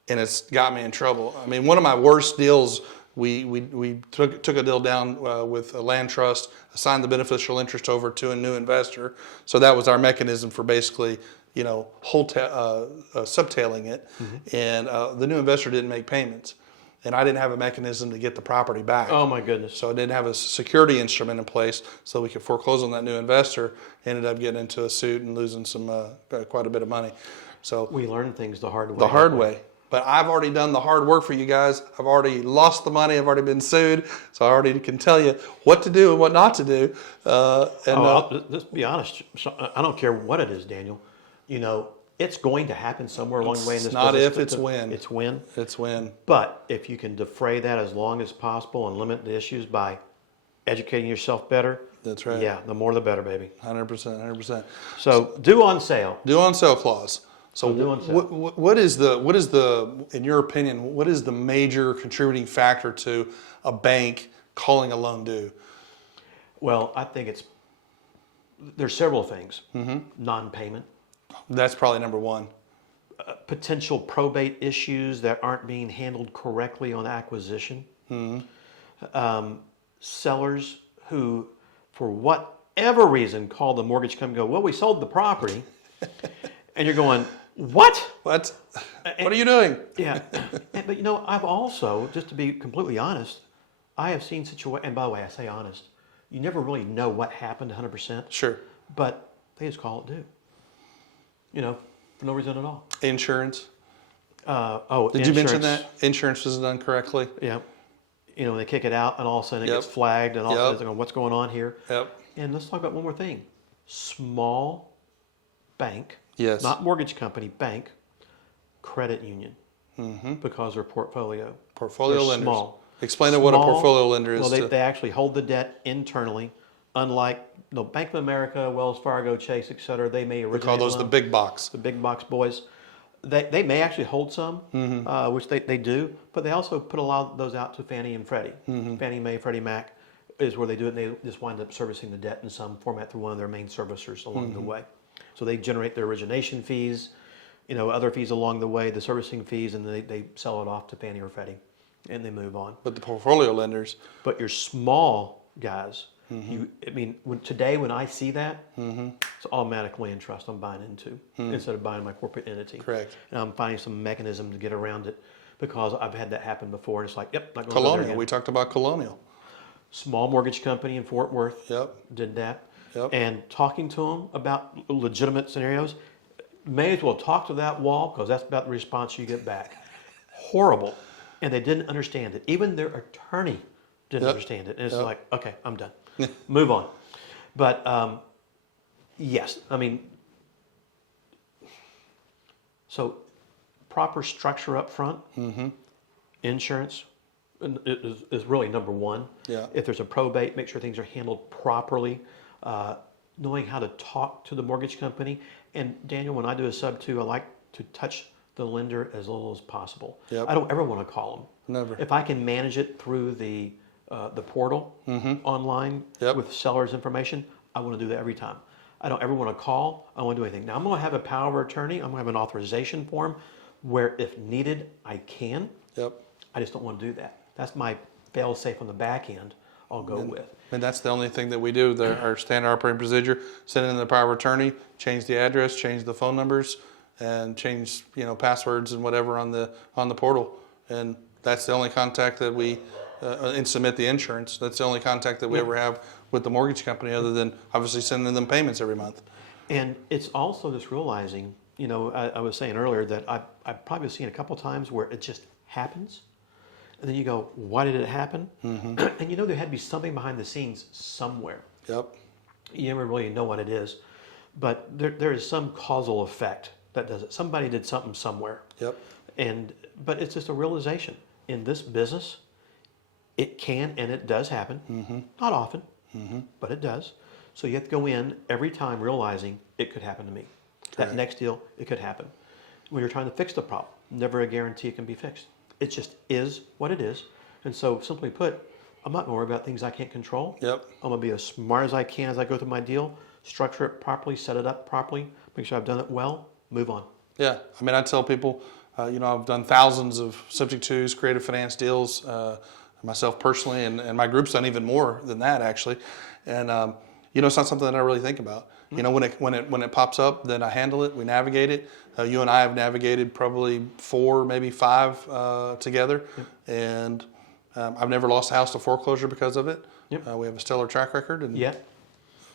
and it's got me in trouble. I mean, one of my worst deals, we took a deal down with a land trust, assigned the beneficial interest over to a new investor. So that was our mechanism for basically, subtailing it. Mm-hmm. And the new investor didn't make payments. And I didn't have a mechanism to get the property back. Oh my goodness. So I didn't have a security instrument in place so we could foreclose on that new investor. Ended up getting into a suit and losing quite a bit of money. So we learn things the hard way. The hard way. But I've already done the hard work for you guys. I've already lost the money. I've already been sued. So I already can tell you what to do and what not to do. Let's be honest. I don't care what it is, Daniel. It's going to happen somewhere along the way in this business. It's not if, it's when. It's when. It's when. But if you can defray that as long as possible and limit the issues by educating yourself better. That's right. Yeah, the more the better, baby. 100%. So due on sale. Due on sale clause. So what is the, in your opinion, what is the major contributing factor to a bank calling a loan due? Well, I think there's several things. Mm-hmm. Non-payment. That's probably number one. Potential probate issues that aren't being handled correctly on acquisition. Mm-hmm. Sellers who, for whatever reason, call the mortgage company and go, well, we sold the property. And you're going, what? What are you doing? Yeah. But I've also, just to be completely honest, I have seen situations, and by the way, I say honest, you never really know what happened 100%. Sure. But they just call it due. For no reason at all. Insurance. Did you mention that? Insurance was done correctly? Yeah. They kick it out and all of a sudden it gets flagged and all of a sudden they're going, what's going on here? Yep. And let's talk about one more thing. Small bank. Yes. Not mortgage company, bank, credit union. Mm-hmm. Because they're portfolio. Portfolio lenders. Small. Explain what a portfolio lender is. Well, they actually hold the debt internally, unlike Bank of America, Wells Fargo, Chase, et cetera. They may originate. We call those the big box. The big box boys. They may actually hold some, mm-hmm. Which they do, but they also put a lot of those out to Fannie and Freddie. Mm-hmm. Fannie Mae, Freddie Mac is where they do it, and they just wind up servicing the debt in some format through one of their main servicers along mm-hmm. the way. So they generate their origination fees, other fees along the way, the servicing fees, and they sell it off to Fannie or Freddie, and they move on. But the portfolio lenders. But your small guys, mm-hmm. When I see that, mm-hmm. it's automatic land trust I'm buying into instead of buying my corporate entity. Correct. And I'm finding some mechanism to get around it because I've had that happen before. And it's like, yep, not going to Colonial. go there again. We talked about Colonial. Small mortgage company in Fort Worth. Yep. Did that. Yep. And talking to them about legitimate scenarios, may as well talk to that wall because that's about the response you get back. Horrible. And they didn't understand it. Even their attorney didn't understand it. And it's like, okay, I'm done. Move on. But yes, so proper structure up front, mm-hmm. insurance is really number one. Yeah. If there's a probate, make sure things are handled properly. Knowing how to talk to the mortgage company. And Daniel, when I do a sub 2, I like to touch the lender as little as possible. Yep. I don't ever want to call them. Never. If I can manage it through the portal mm-hmm. online with seller's information, I want to do that every time. I don't ever want to call. I don't want to do anything. Now, I'm going to have a power of attorney. I'm going to have an authorization form where, if needed, I can. Yep. I just don't want to do that. That's my fail-safe on the back end I'll go with. And that's the only thing that we do. Our standard operating procedure, send in the power of attorney, change the address, change the phone numbers, and change passwords and whatever on the portal. And that's the only contact that we and submit the insurance. That's the only contact that we ever have with the mortgage company other than obviously sending them payments every month. And it's also just realizing, you know, I was saying earlier that I've probably seen a couple times where it just happens. And then you go, why did it happen? And you know there had to be something behind the scenes somewhere. Yep. You never really know what it is. But there is some causal effect that does it. Somebody did something somewhere. Yep. But it's just a realization. In this business, it can and it does happen. Not often, but it does. So you have to go in every time realizing it could happen to me. That next deal, it could happen. When you're trying to fix the problem, never a guarantee it can be fixed. It just is what it is. And so simply put, I'm not going to worry about things I can't control. Yep. I'm going to be as smart as I can as I go through my deal, structure it properly, set it up properly, make sure I've done it well, move on. Yeah. I mean, I tell people, you know, I've done thousands of subject twos, creative finance deals, myself personally, and my group's done even more than that actually. And you know, it's not something that I really think about. You know, when it pops up, then I handle it. We navigate it. You and I have navigated probably 4, maybe 5 together, and I've never lost a house to foreclosure because of it. We have a stellar track record, and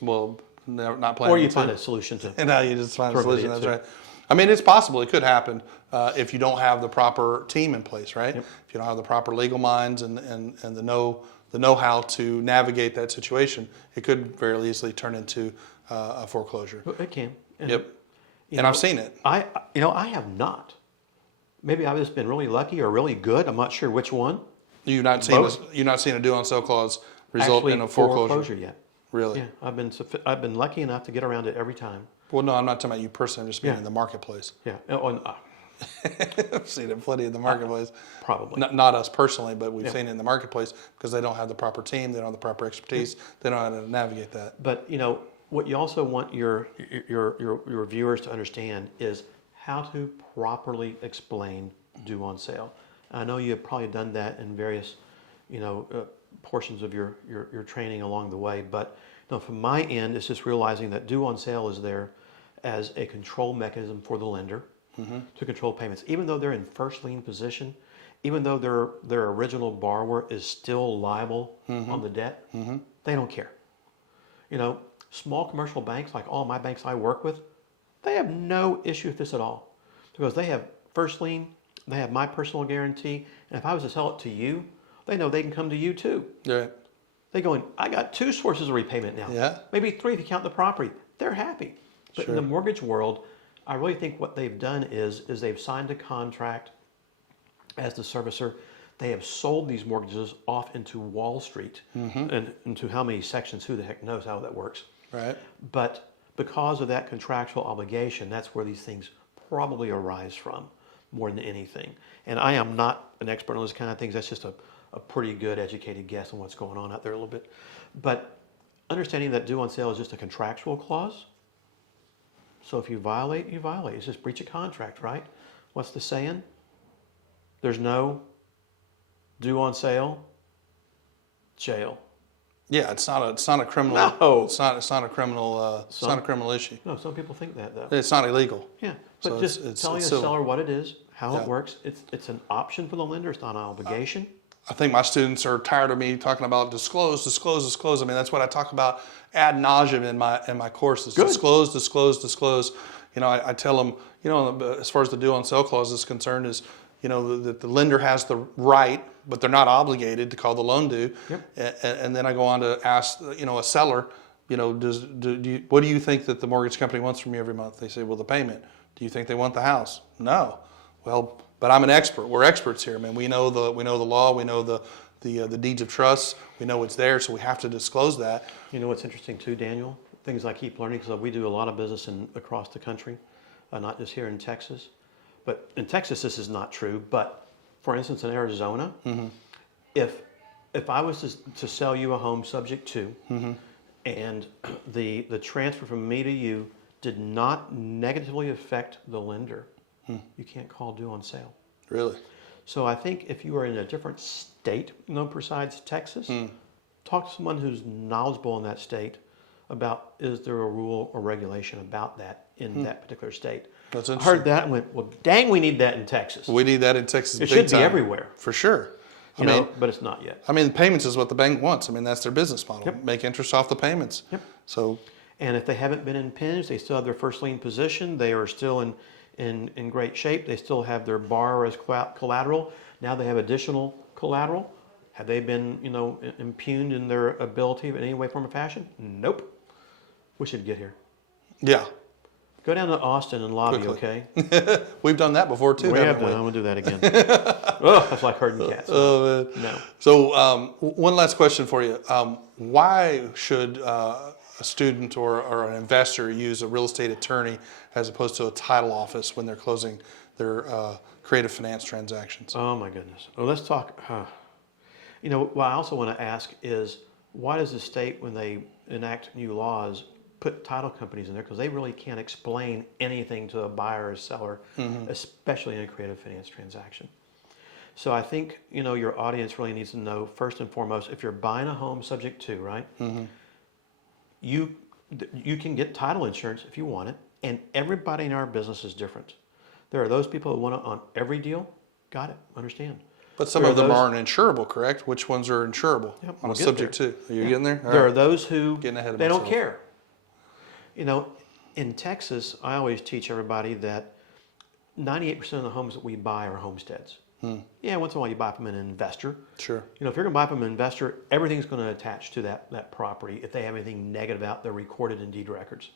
well, not planning. Or you find a solution to. And now you just find a solution. That's right. I mean, it's possible. It could happen if you don't have the proper team in place, right? If you don't have the proper legal minds and the know-how to navigate that situation, it could very easily turn into a foreclosure. It can. And, And I've seen it. I have not. Maybe I've just been really lucky or really good. I'm not sure which one. You've not seen a due on sale clause result Actually, in a foreclosure yet. Really? Yeah, I've been lucky enough to get around it every time. Well, no, I'm not talking about you personally. I'm just being in the marketplace. Yeah. Oh, I've seen it plenty in the marketplace. Probably. Not us personally, but we've seen it in the marketplace because they don't have the proper team, they don't have the proper expertise, they don't know how to navigate that. But you know what you also want your viewers to understand is how to properly explain due on sale. I know you have probably done that in various, portions of your training along the way. But from my end, it's just realizing that due on sale is there as a control mechanism for the lender to control payments. Even though they're in first lien position, even though their original borrower is still liable on the debt, they don't care. Small commercial banks, like all my banks I work with, they have no issue with this at all because they have first lien, they have my personal guarantee, and if I was to sell it to you, they know they can come to you too. Right. They're going, I got 2 sources of repayment now. Yeah. Maybe 3 if you count the property. They're happy. But Sure. in the mortgage world, I really think what they've done is they've signed a contract as the servicer. They have sold these mortgages off into Wall Street and into how many sections, who the heck knows how that works. Right. But because of that contractual obligation, that's where these things probably arise from more than anything. And I am not an expert on those kind of things. That's just a pretty good educated guess on what's going on out there a little bit. But understanding that due on sale is just a contractual clause. So if you violate, you violate. It's just breach of contract, right? What's the saying? There's no due on sale, jail. Yeah, it's not a criminal. No. It's not a criminal. It's not a criminal issue. No, some people think that though. It's not illegal. Yeah, but So just it's telling the civil. seller what it is, how it works. It's an option for the lender. It's not an obligation. I think my students are tired of me talking about disclose. I mean, that's what I talk about ad nauseum in my courses. Good. Disclose. I tell them, as far as the due on sale clause is concerned, is that the lender has the right, but they're not obligated to call the loan due. Yep. And then I go on to ask, a seller, what do you think that the mortgage company wants from you every month? They say, well, the payment. Do you think they want the house? No. Well, but I'm an expert. We're experts here. I mean, we know the law. We know the deeds of trust. We know it's there, so we have to disclose that. You know what's interesting too, Daniel? Things I keep learning because we do a lot of business across the country, not just here in Texas. But in Texas, this is not true. But for instance, in Arizona, if I was to sell you a home subject to, and the transfer from me to you did not negatively affect the lender, you can't call due on sale. Really? So I think if you are in a different state, besides Texas, talk to someone who's knowledgeable in that state about is there a rule or regulation about that in that particular state. That's I interesting. heard that and went, well, dang, we need that in Texas. We need that in Texas. It big should be time. everywhere. For sure. You know, but it's not yet. I mean, payments is what the bank wants. I mean, that's their business model. Yep. Make interest off the payments. Yep. So, and if they haven't been impinged, they still have their first lien position. They are still in great shape. They still have their borrower as collateral. Now they have additional collateral. Have they been, you know, impugned in their ability in any way, form, or fashion? Nope. We should get here. yeah. Go down to Austin and lobby, Quickly. okay? We've done that before too, We have haven't done. we? I'm going to do that again. Oh, that's like herding cats. Oh, man. No. So, one last question for you. Why should a student or an investor use a real estate attorney as opposed to a title office when they're closing their creative finance transactions? Oh, my goodness. Well, let's talk. You know, what I also want to ask is, why does the state, when they enact new laws, put title companies in there? Because they really can't explain anything to a buyer or seller, especially in a creative finance transaction. So I think, you know, your audience really needs to know, first and foremost, if you're buying a home subject to, right? You can get title insurance if you want it, and everybody in our business is different. There are those people who want it on every deal. Got it. Understand. But some of them aren't insurable, correct? Which ones are insurable Yep, on we'll a get subject there. to? Are you getting there? All There right. are those who Getting ahead of they don't myself. care. You know, in Texas, I always teach everybody that 98% of the homes that we buy are homesteads. Yeah, once in a while you buy from an investor. Sure. You know, if you're going to buy from an investor, everything's going to attach to that property. If they have anything negative out, they're recorded in deed records.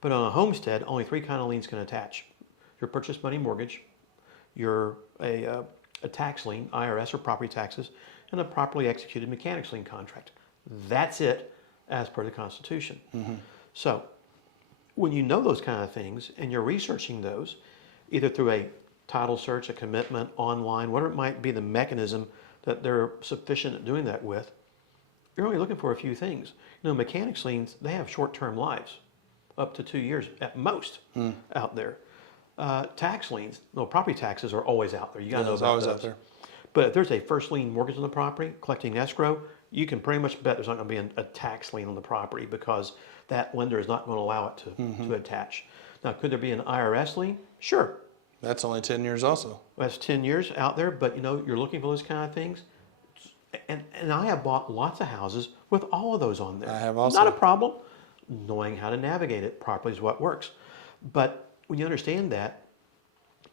But on a homestead, only three kind of liens can attach: your purchase money mortgage, your a tax lien, IRS or property taxes, and a properly executed mechanics lien contract. That's it, as per the Constitution. So, when you know those kind of things and you're researching those, either through a title search, a commitment, online, whatever it might be, the mechanism that they're sufficient at doing that with, you're only looking for a few things. You know, mechanics liens, they have short-term lives, up to 2 years at most out there. Tax liens, no, property taxes are always out there. You got to know about always those. out there. But if there's a first lien mortgage on the property, collecting escrow, you can pretty much bet there's not going to be a tax lien on the property because that lender is not going to allow it to attach. Now, could there be an IRS lien? Sure. That's only 10 years also. That's 10 years out there, but you know, you're looking for those kind of things. And I have bought lots of houses with all of those on there. I have also. Not a problem. Knowing how to navigate it properly is what works. But when you understand that,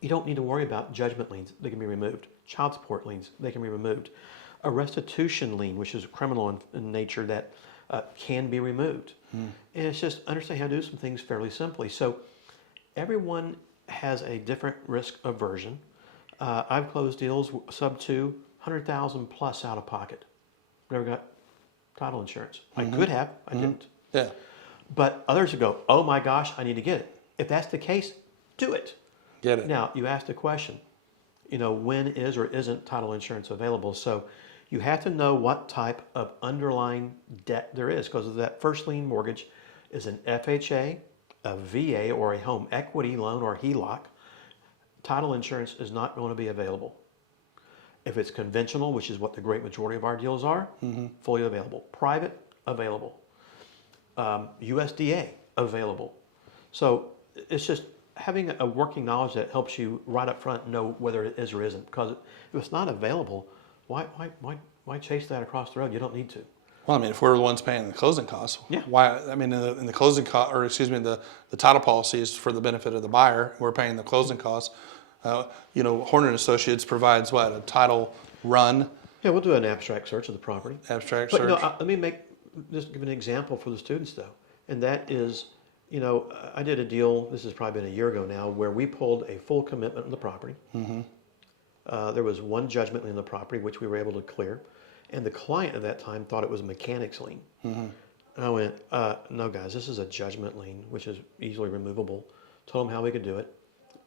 you don't need to worry about judgment liens. They can be removed. Child support liens, they can be removed. A restitution lien, which is criminal in nature, that can be removed. And it's just understand how to do some things fairly simply. So everyone has a different risk aversion. I've closed deals sub to 100,000 plus out of pocket. Never got title insurance. I could have, I didn't. Yeah. But others would go, oh my gosh, I need to get it. If that's the case, do it. Get it. Now, you asked a question, you know, when is or isn't title insurance available? So you have to know what type of underlying debt there is, because that first lien mortgage is an FHA, a VA, or a home equity loan or HELOC. Title insurance is not going to be available. If it's conventional, which is what the great majority of our deals are, fully available. Private, available. USDA, available. So it's just having a working knowledge that helps you right up front know whether it is or isn't. Because if it's not available, why chase that across the road? You don't need to. Well, I mean, if we're the ones paying the closing costs, Yeah. why? I mean, in the closing cost, or excuse me, the title policy is for the benefit of the buyer. We're paying the closing costs. You know, Horne and Associates provides what, a title run, Yeah, we'll do an abstract search of the property. abstract But search. no, let me just give an example for the students though, and that is, you know, I did a deal. This has probably been a year ago now, where we pulled a full commitment on the property. There was one judgment lien on the property which we were able to clear, and the client at that time thought it was a mechanics lien. And I went, no, guys, this is a judgment lien, which is easily removable. Told them how we could do it,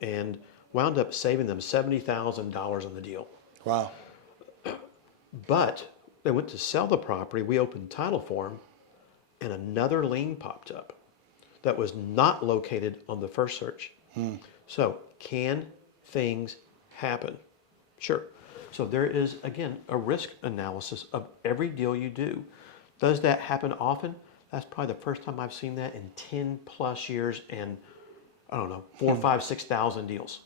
and wound up saving them $70,000 on the deal. Wow. But they went to sell the property. We opened title for them, and another lien popped up that was not located on the first search. So can things happen? Sure. So there is, again, a risk analysis of every deal you do. Does that happen often? That's probably the first time I've seen that in 10 plus years and, I don't know, 4, 5, 6,000 deals.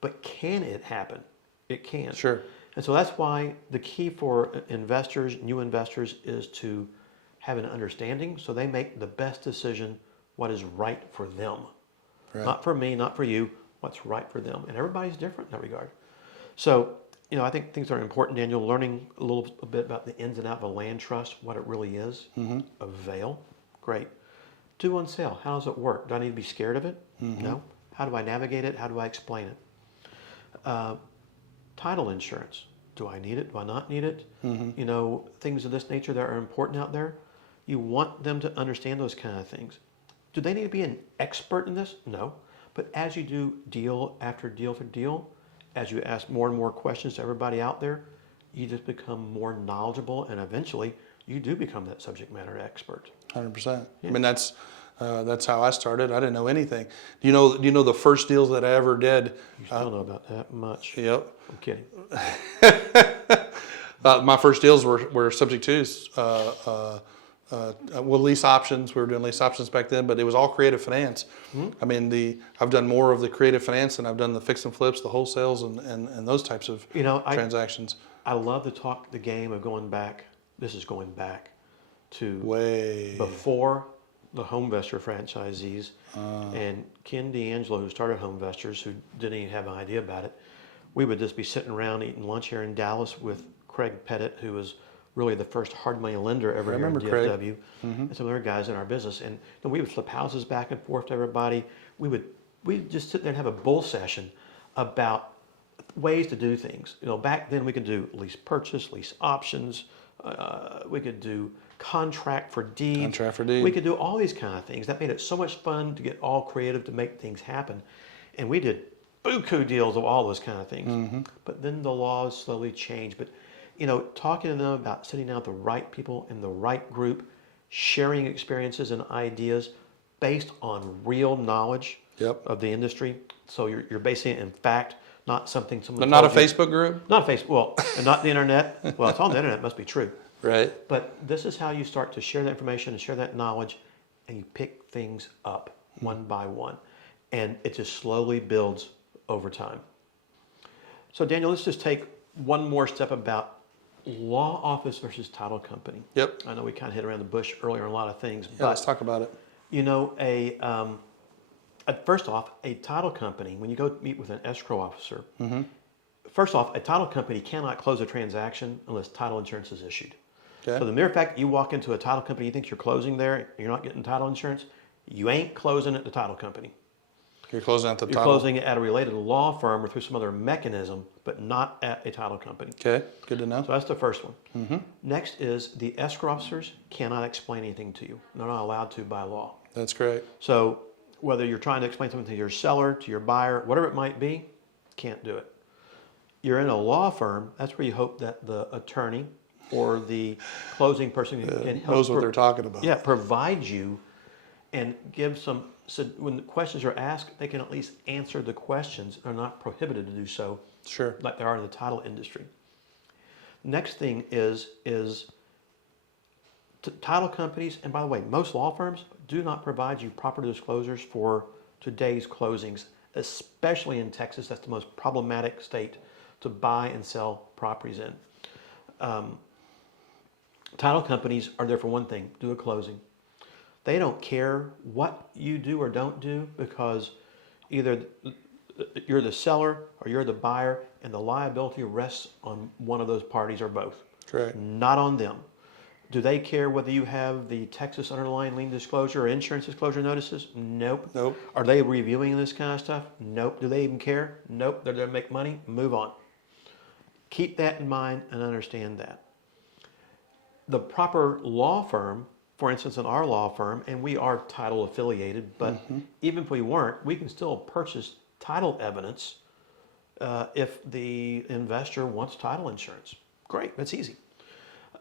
But can it happen? It can. Sure. And so that's why the key for investors, new investors, is to have an understanding so they make the best decision, what is right for them. Right. Not for me, not for you, what's right for them. And everybody's different in that regard. So, I think things are important, Daniel, learning a little bit about the ins and outs of a land trust, what it really is. A veil, great. Due on sale, how does it work? Do I need to be scared of it? No. How do I navigate it? How do I explain it? Title insurance, do I need it? Do I not need it? Things of this nature that are important out there. You want them to understand those kind of things. Do they need to be an expert in this? No. But as you do deal after deal after deal, as you ask more and more questions to everybody out there, you just become more knowledgeable, and eventually you do become that subject matter expert. 100%. Yeah. I mean, that's how I started. I didn't know anything. Do you know the first deals that I ever did? You still know about that much. Yep. I'm kidding. My first deals were subject twos. Lease options. We were doing lease options back then, but it was all creative finance. I mean, I've done more of the creative finance than I've done the fix and flips, the wholesales, and those types of transactions. I love to talk the game of going back. This is going back to way before the HomeVestor franchisees and 𝐸𝐭𝐞𝐿, who started HomeVestors, who didn't even have an idea about it. We would just be sitting around eating lunch here in Dallas with Craig Pettit, who was really the first hard money lender ever here in DFW, and some other guys in our business. And we would flip houses back and forth to everybody. We'd just sit there and have a bull session about ways to do things. Back then we could do lease purchase, lease options. We could do contract for deed. Contract for deed. We could do all these kind of things. That made it so much fun to get all creative to make things happen. And we did buku deals of all those kind of things. But then the laws slowly changed. But talking to them about sitting down with the right people in the right group, sharing experiences and ideas based on real knowledge of the industry. So you're basing it in fact, not something someone. But not a Facebook group? Not a Facebook. Well, and not the internet. Well, it's on the internet. It must be true. Right. But this is how you start to share that information and share that knowledge, and you pick things up one by one. And it just slowly builds over time. So Daniel, let's just take one more step about law office versus title company. Yep. I know we kind of hit around the bush earlier on a lot of things. Yeah, but, let's talk about it. First off, a title company, when you go meet with an escrow officer, first off, a title company cannot close a transaction unless title insurance is issued. Okay. So the mere fact you walk into a title company, you think you're closing there, and you're not getting title insurance, you ain't closing at the title company. You're closing at the You're title. closing it at a related law firm or through some other mechanism, but not at a title company. Okay, good to know. So that's the first one. Next is the escrow officers cannot explain anything to you. They're not allowed to by law. That's great. So whether you're trying to explain something to your seller, to your buyer, whatever it might be, can't do it. You're in a law firm, that's where you hope that the attorney or the closing person can help knows what they're talking about. Yeah, provide you and give some, so when the questions are asked, they can at least answer the questions. They're not prohibited to do so. Sure. Like they are in the title industry. Next thing is title companies, and by the way, most law firms do not provide you proper disclosures for today's closings, especially in Texas. That's the most problematic state to buy and sell properties in. Title companies are there for one thing, do a closing. They don't care what you do or don't do because either you're the seller or you're the buyer, and the liability rests on one of those parties or both. Correct. Not on them. Do they care whether you have the Texas underlying lien disclosure or insurance disclosure notices? Nope. Nope. Are they reviewing this kind of stuff? Nope. Do they even care? Nope. They're there to make money. Move on. Keep that in mind and understand that. The proper law firm, for instance, in our law firm, and we are title affiliated, but even if we weren't, we can still purchase title evidence if the investor wants title insurance. Great, that's easy.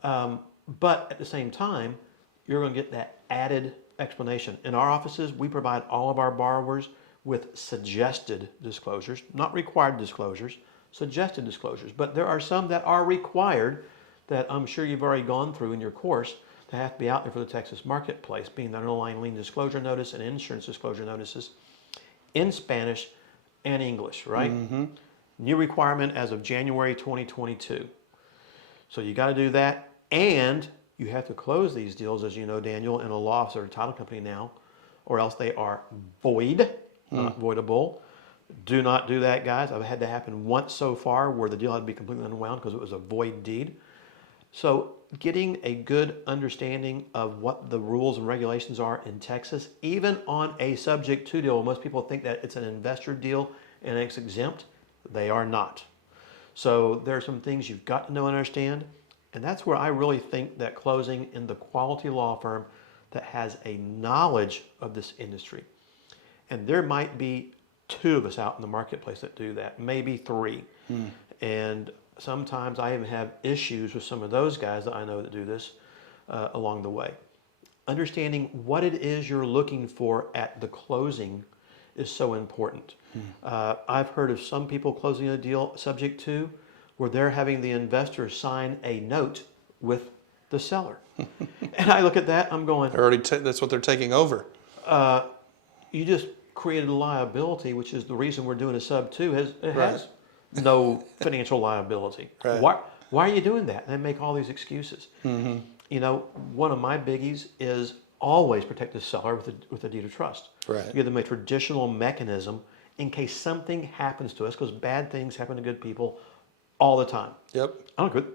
But at the same time, you're going to get that added explanation. In our offices, we provide all of our borrowers with suggested disclosures, not required disclosures, suggested disclosures. But there are some that are required that I'm sure you've already gone through in your course that have to be out there for the Texas marketplace, being the underlying lien disclosure notice and insurance disclosure notices in Spanish and English, right? New requirement as of January 2022. So you got to do that, and you have to close these deals, as you know, Daniel, in a law office or a title company now, or else they are void, not voidable. Do not do that, guys. I've had that happen once so far where the deal had to be completely unwound because it was a void deed. So getting a good understanding of what the rules and regulations are in Texas, even on a subject to deal, most people think that it's an investor deal and it's exempt. They are not. So there are some things you've got to know and understand. And that's where I really think that closing in the quality law firm that has a knowledge of this industry. And there might be 2 of us out in the marketplace that do that, maybe 3. And sometimes I even have issues with some of those guys that I know that do this along the way. Understanding what it is you're looking for at the closing is so important. I've heard of some people closing a deal subject to where they're having the investor sign a note with the seller. And I look at that, I'm going, That's what they're taking over. you just created a liability, which is the reason we're doing a sub 2. It has no financial liability. Right. Why are you doing that? And they make all these excuses. You know, one of my biggies is always protect the seller with a deed of trust. Right. You give them a traditional mechanism in case something happens to us, because bad things happen to good people all the time. Yep. I don't know,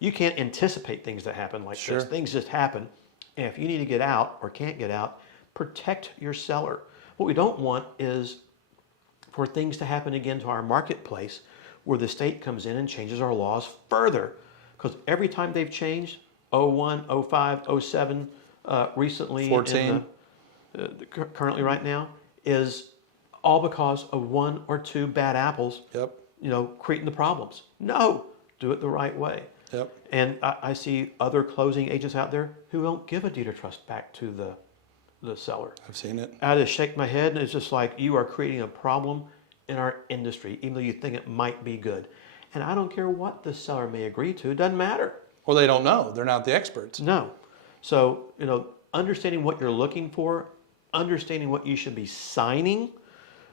you can't anticipate things that happen like this. Things just happen. And if you need to get out or can't get out, protect your seller. What we don't want is for things to happen again to our marketplace where the state comes in and changes our laws further. Because every time they've changed, 01, 05, 07, recently, 14. Currently right now, is all because of 1 or 2 bad apples, Yep. you know, creating the problems. No, do it the right way. Yep. And I see other closing agents out there who don't give a deed of trust back to the seller. I've seen it. I just shake my head and it's just like, you are creating a problem in our industry, even though you think it might be good. And I don't care what the seller may agree to, it doesn't matter. Or they don't know. They're not the experts. No. So, you know, understanding what you're looking for, understanding what you should be signing,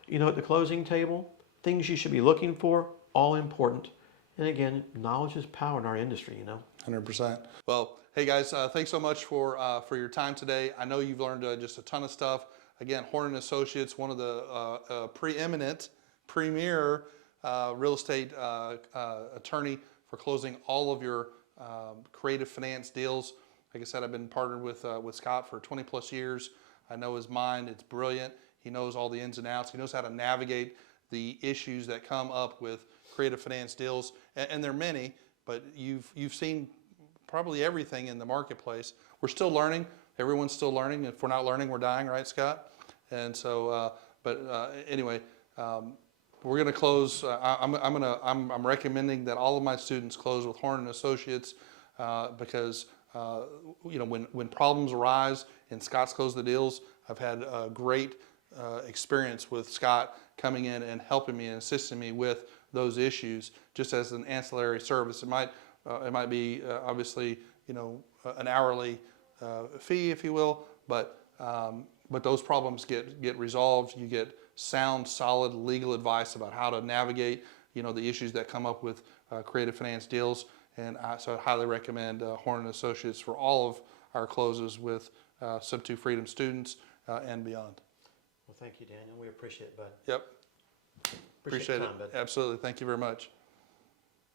you know, at the closing table, things you should be looking for, all important. And again, knowledge is power in our industry, you know. 100%. Well, hey guys, thanks so much for your time today. I know you've learned just a ton of stuff. Again, Horne & Associates, one of the premier real estate attorney for closing all of your creative finance deals. Like I said, I've been partnered with Scott for 20 plus years. I know his mind, it's brilliant. He knows all the ins and outs. He knows how to navigate the issues that come up with creative finance deals. And there are many, but you've seen probably everything in the marketplace. We're still learning. Everyone's still learning. If we're not learning, we're dying, right, Scott? And so, anyway, we're going to close. I'm recommending that all of my students close with Horne & Associates because you know, when problems arise and Scott's closed the deals, I've had a great experience with Scott coming in and helping me and assisting me with those issues just as an ancillary service. It might be obviously, you know, an hourly fee, if you will, but those problems get resolved. You get sound, solid legal advice about how to navigate, you know, the issues that come up with creative finance deals. And so I highly recommend Horne & Associates for all of our closes with Sub 2 Freedom students and beyond. Well, thank you, Daniel. We appreciate it, bud. Yep. Appreciate the it. time, bud. Absolutely. Thank you very much.